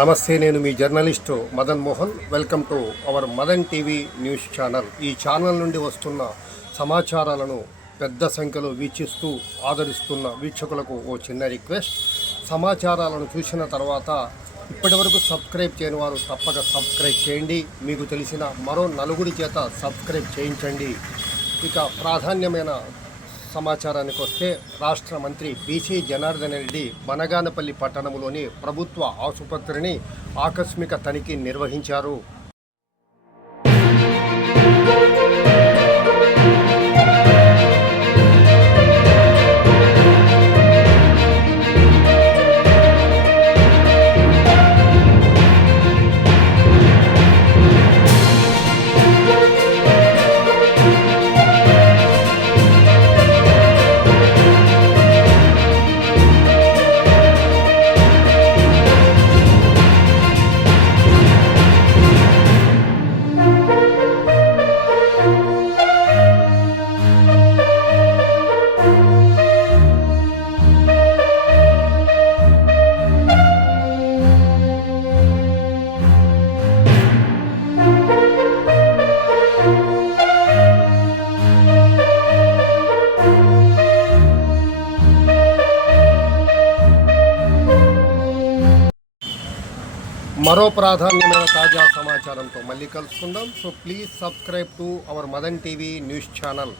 నమస్తే, నేను మీ journalist Madan Mohan. Welcome to our Madan TV news channel. ఈ ఛానల్ నుండి వస్తున్న సమాచారాలను పెద్ద సంఖ్యలో వీక్షిస్తూ ఆదరిస్తున్న వీక్షకులకు ఓ చిన్న రిక్వెస్ట్. సమాచారాలను చూసిన తర్వాత ఇప్పటివరకు సబ్స్క్రైబ్ చేయని వారు తప్పక సబ్స్క్రైబ్ చేయండి. మీకు తెలిసిన మరో నలుగురి చేత సబ్స్క్రైబ్ చేయించండి. ఇక ప్రాధాన్యమైన సమాచారానికి వస్తే, రాష్ట్ర మంత్రి బీసీ జనార్దన్ రెడ్డి బనగానపల్లి పట్టణంలోని ప్రభుత్వ ఆసుపత్రిని ఆకస్మిక తనిఖీ నిర్వహించారు. మరో ప్రాధాన్యమైన తాజా సమాచారంతో మళ్ళీ కలుసుకుందాం. So please subscribe to our Madan TV news channel.